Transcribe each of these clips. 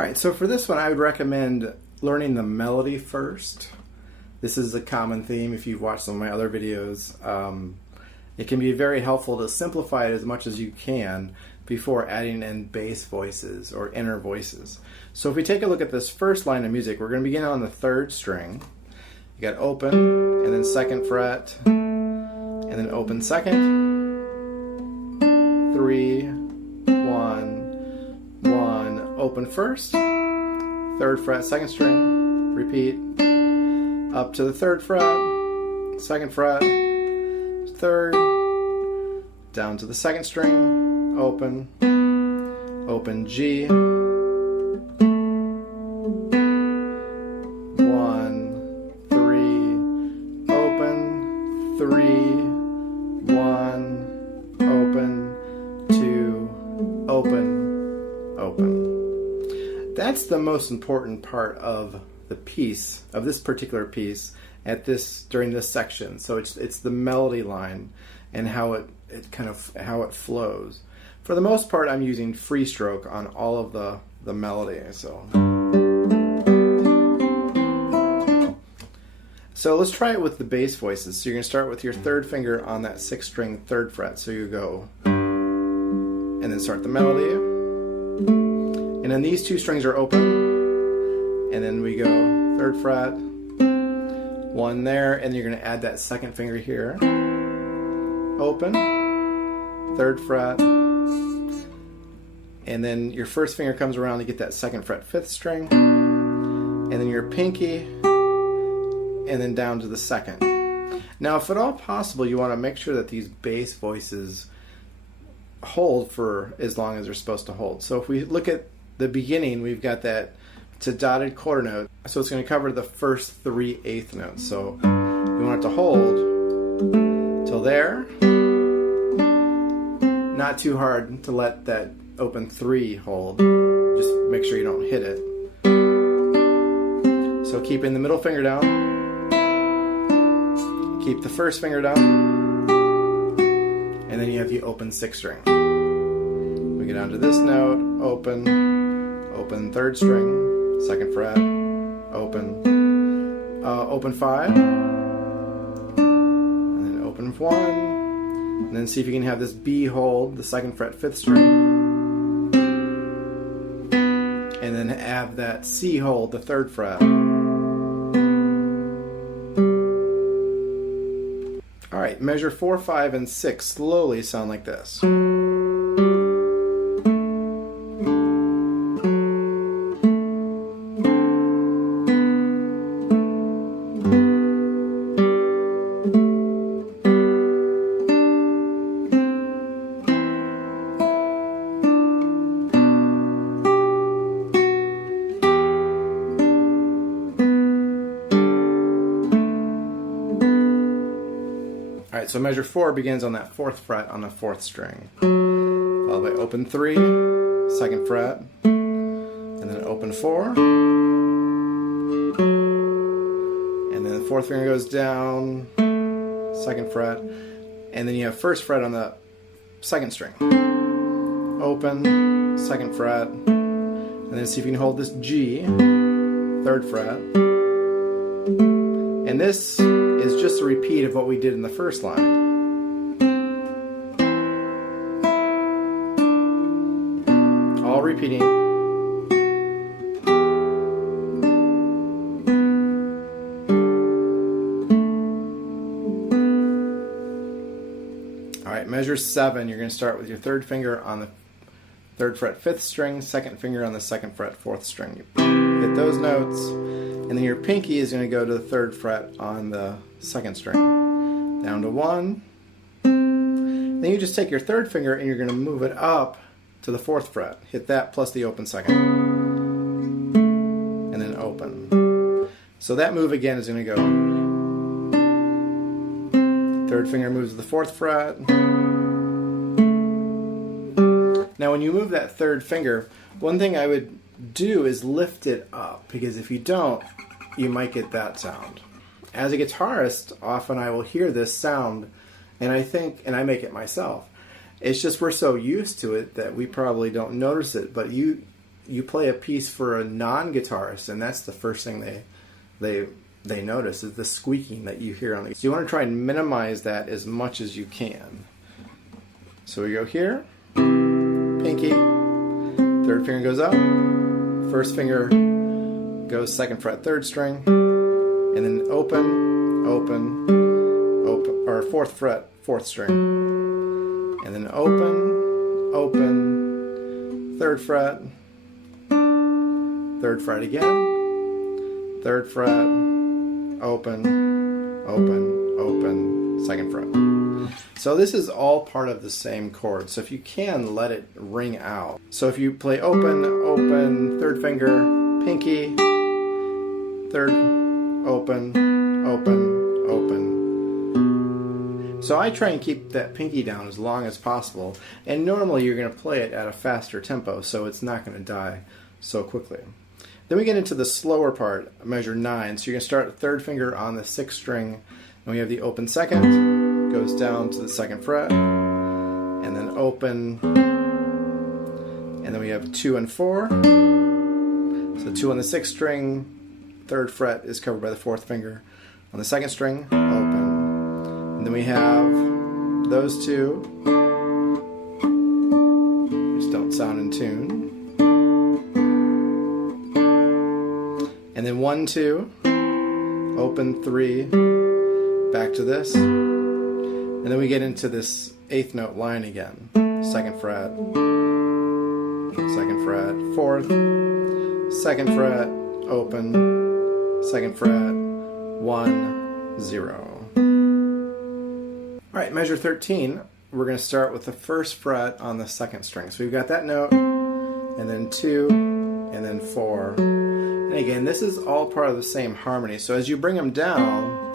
All right, so for this one, I would recommend learning the melody first. This is a common theme if you've watched some of my other videos. It can be very helpful to simplify it as much as you can before adding in bass voices or inner voices. So if we take a look at this first line of music, we're going to begin on the 3rd string. You got open, and then 2nd fret, and then open 2nd, 3, 1, 1, open 1st, 3rd fret, 2nd string, repeat, up to the 3rd fret, 2nd fret, 3rd, down to the 2nd string, open, open G, 1, 3, open, 3, 1, open, 2, open, open. That's the most important part of the piece, of this particular piece, during this section. So it's the melody line and how it flows. For the most part, I'm using free stroke on all of the melody. So let's try it with the bass voices. So you're going to start with your 3rd finger on that 6th string 3rd fret. So you go and then start the melody. And then these 2 strings are open. And then we go 3rd fret, 1 there, and you're going to add that 2nd finger here. Open, 3rd fret, and then your 1st finger comes around to get that 2nd fret 5th string, and then your pinky, and then down to the 2nd. Now, if at all possible, you want to make sure that these bass voices hold for as long as they're supposed to hold. So if we look at the beginning, we've got that, it's a dotted quarter note, so it's going to cover the first 3 eighth notes. So we want it to hold till there. Not too hard to let that open 3 hold. Just make sure you don't hit it. So keeping the middle finger down. Keep the 1st finger down. And then you have the open 6th string. We get down to this note, open 3rd string, 2nd fret, open 5, and then open 1, and then see if you can have this B hold, the 2nd fret 5th string, and then have that C hold, the 3rd fret. Alright, measure 4, 5, and 6 slowly sound like this. Alright, so measure 4 begins on that 4th fret on the 4th string. Followed by open 3, 2nd fret, and then open 4. And then the 4th finger goes down, 2nd fret, and then you have 1st fret on the 2nd string. Open, 2nd fret, and then see if you can hold this G, 3rd fret. And this is just a repeat of what we did in the first line. All repeating. Alright, measure 7. You're going to start with your 3rd finger on the 3rd fret 5th string, 2nd finger on the 2nd fret 4th string. You hit those notes. And then your pinky is going to go to the 3rd fret on the 2nd string. Down to 1. Then you just take your 3rd finger and you're going to move it up to the 4th fret. Hit that plus the open 2nd. And then open. So that move again is going to go. 3rd finger moves to the 4th fret. Now when you move that 3rd finger, one thing I would do is lift it up, because if you don't, you might get that sound. As a guitarist, often I will hear this sound and I think, and I make it myself, it's just we're so used to it that we probably don't notice it, but you you play a piece for a non-guitarist, and that's the first thing they notice is the squeaking that you hear on the. So you want to try and minimize that as much as you can. So we go here, pinky, third finger goes up, first finger goes second fret, third string, and then open, open, open, or fourth fret, fourth string, and then open, open, third fret again, third fret, open, open, open, second fret. So this is all part of the same chord. So if you can, let it ring out. So if you play open, open, third finger, pinky, third, open, open, open. So I try and keep that pinky down as long as possible. And normally you're going to play it at a faster tempo, so it's not going to die so quickly. Then we get into the slower part, measure 9. So you're going to start third finger on the 6th string, and we have the open second, goes down to the 2nd fret, and then open, and then we have 2 and 4. So 2 on the 6th string, 3rd fret is covered by the 4th finger. On the 2nd string, open. And then we have those two, just don't sound in tune. And then 1, 2, open, 3, back to this. And then we get into this 8th note line again. 2nd fret, 2nd fret, 4th, 2nd fret, open, 2nd fret, 1, 0. Alright, measure 13, we're going to start with the 1st fret on the 2nd string. So we've got that note, and then 2, and then 4. And again, this is all part of the same harmony. So as you bring them down,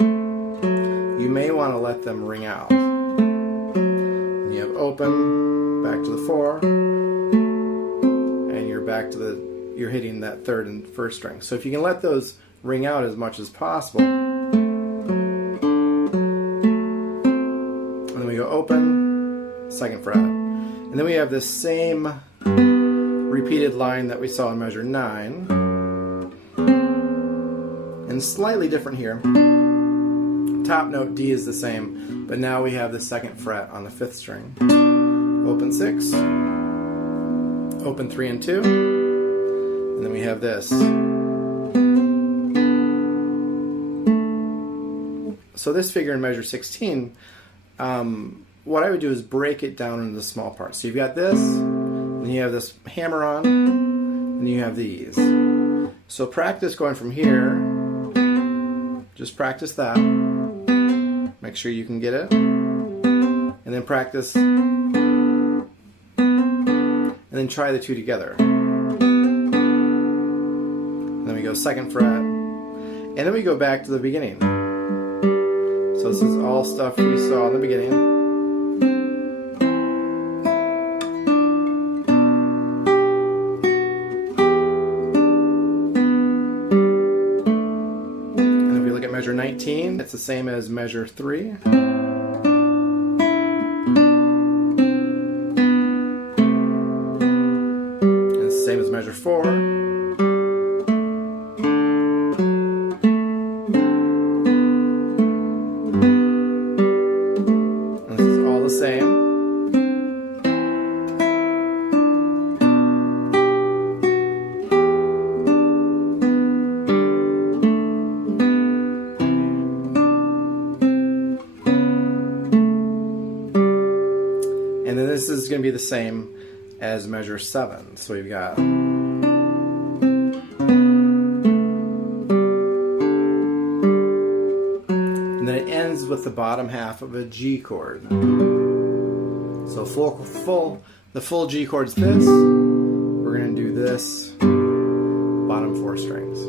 you may want to let them ring out. And you have open, back to the 4, and you're back to the, you're hitting that 3rd and 1st string. So if you can let those ring out as much as possible. And then we go open, 2nd fret. And then we have this same repeated line that we saw in measure 9. And slightly different here. Top note D is the same, but now we have the 2nd fret on the 5th string. Open 6, open 3 and 2, and then we have this. So this figure in measure 16, what I would do is break it down into small parts. So you've got this, then you have this hammer on, and you have these. So practice going from here, just practice that. Make sure you can get it. And then practice. And then try the two together. And then we go 2nd fret. And then we go back to the beginning. So this is all stuff we saw in the beginning. Measure 19, it's the same as measure 3. And it's the same as measure 4. And this is all the same. And then this is going to be the same as measure 7. So we've got. And then it ends with the bottom half of a G chord. So the full G chord's this. We're going to do this, bottom 4 strings.